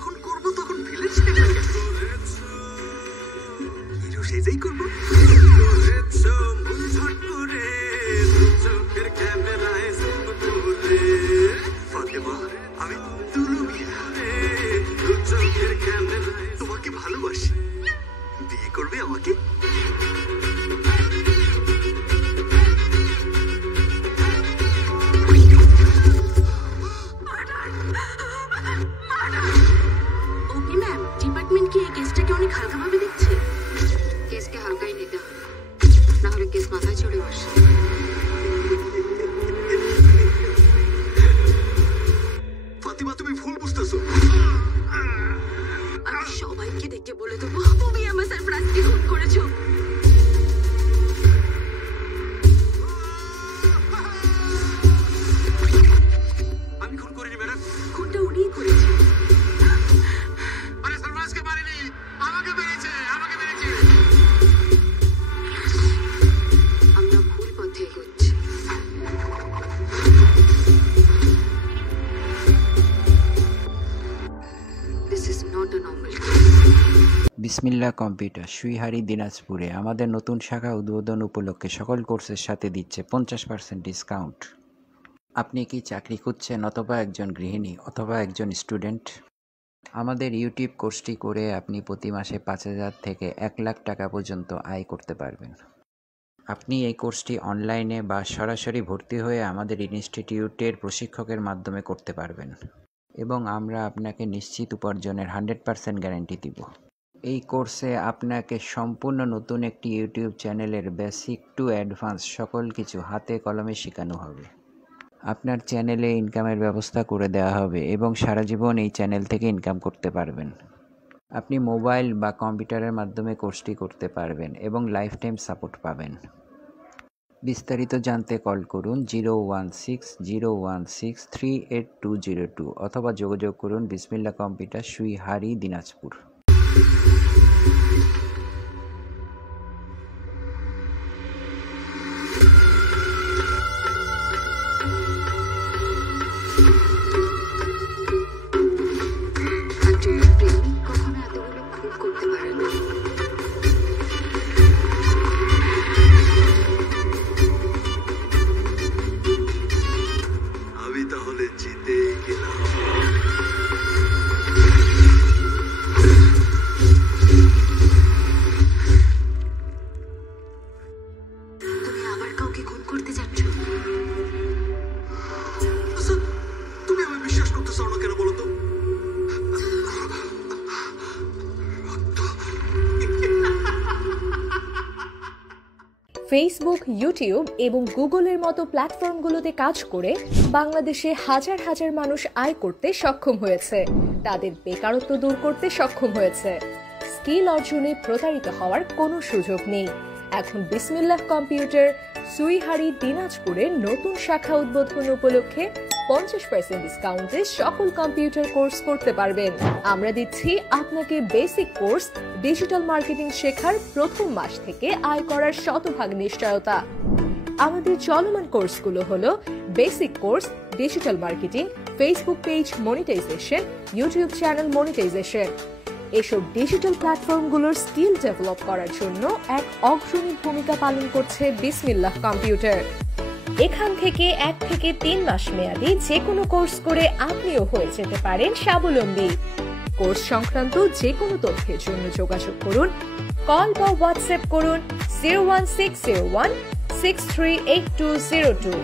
যখন করব তখন ভিলেন সেজে হিরো সেজেই করব। ফাতেমা, আমি দুলু মিয়া, তোমাকে ভালোবাসি। বিয়ে করবে আমাকে? ফাতিমা, তুমি ভুল বুঝতেছো। আমি সবাইকে দেখে বলে দেবো তুমি আমার সারপ্রাইজকে খুন করেছো। আমি খুন করিনি ম্যাডাম, খুনটা উনিই করেছে। আরে সারপ্রাইজকে মারিনি, আমাকে মেরেছে, আমাকে মেরেছে। আমরা ভুল পথে এগোচ্ছি। This is not a normal case. বিসমিল্লাহ কম্পিউটার সুইহারি দিনাজপুরে আমাদের নতুন শাখা উদ্বোধন উপলক্ষে সকল কোর্সের সাথে দিচ্ছে 50% ডিসকাউন্ট। আপনি কি চাকরি খুঁজছেন অথবা একজন গৃহিণী অথবা একজন স্টুডেন্ট? আমাদের ইউটিউব কোর্সটি করে আপনি প্রতি মাসে 5,000 থেকে 1 লাখ টাকা পর্যন্ত আয় করতে পারবেন। আপনি এই কোর্সটি অনলাইনে বা সরাসরি ভর্তি হয়ে আমাদের ইনস্টিটিউটের প্রশিক্ষকের মাধ্যমে করতে পারবেন এবং আমরা আপনাকে নিশ্চিত উপার্জনের 100% গ্যারান্টি দিব। এই কোর্সে আপনাকে সম্পূর্ণ নতুন একটি ইউটিউব চ্যানেলের বেসিক টু অ্যাডভান্স সকল কিছু হাতে কলমে শেখানো হবে। আপনার চ্যানেলে ইনকামের ব্যবস্থা করে দেওয়া হবে এবং সারা জীবন এই চ্যানেল থেকে ইনকাম করতে পারবেন। আপনি মোবাইল বা কম্পিউটারের মাধ্যমে কোর্সটি করতে পারবেন এবং লাইফ টাইম সাপোর্ট পাবেন। বিস্তারিত জানতে কল করুন 01601638202 অথবা যোগাযোগ করুন বিসমিল্লাহ কম্পিউটার সুইহারি দিনাজপুর। আমি তাহলে জিতে গেলাম। তুমি আবার কাউকে খুন করতে যাচ্ছ? আচ্ছা, তুমি আমি বিশ্বাস করতে চাও না কেন বলো তো? ফেসবুক, ইউটিউব এবং গুগলের মতো প্ল্যাটফর্মগুলোতে কাজ করে বাংলাদেশে হাজার হাজার মানুষ আয় করতে সক্ষম হয়েছে, তাদের বেকারত্ব দূর করতে সক্ষম হয়েছে। স্কিল অর্জনে প্রতারিত হওয়ার কোনো সুযোগ নেই। এখন বিসমিল্লাহ কম্পিউটার সুইহারি দিনাজপুরের নতুন শাখা উদ্বোধন উপলক্ষে 50% ডিসকাউন্টে সকল কম্পিউটার কোর্স করতে পারবেন। আমরা দিচ্ছি আপনাকে বেসিক কোর্স ডিজিটাল মার্কেটিং শেখার প্রথম মাস থেকে আয় করার শতভাগ নিশ্চয়তা। আমাদের চলমান কোর্সগুলো হলো basic course digital marketing, Facebook page monetisation, YouTube channel monetisation. এসব ডিজিটাল প্ল্যাটফর্মগুলোর স্কিল ডেভেলপ করার জন্য এক অগ্রণী ভূমিকা পালন করছে বিসমিল্লাহ কম্পিউটার। এখান থেকে 1 থেকে 3 মাস মেয়াদী যে কোনো কোর্স করে আপনিও হয়ে যেতে পারেন স্বাবলম্বী। কোর্স সংক্রান্ত যে কোনো তথ্যের জন্য যোগাযোগ করুন, কল বা হোয়াটসঅ্যাপ করুন 01601 638202।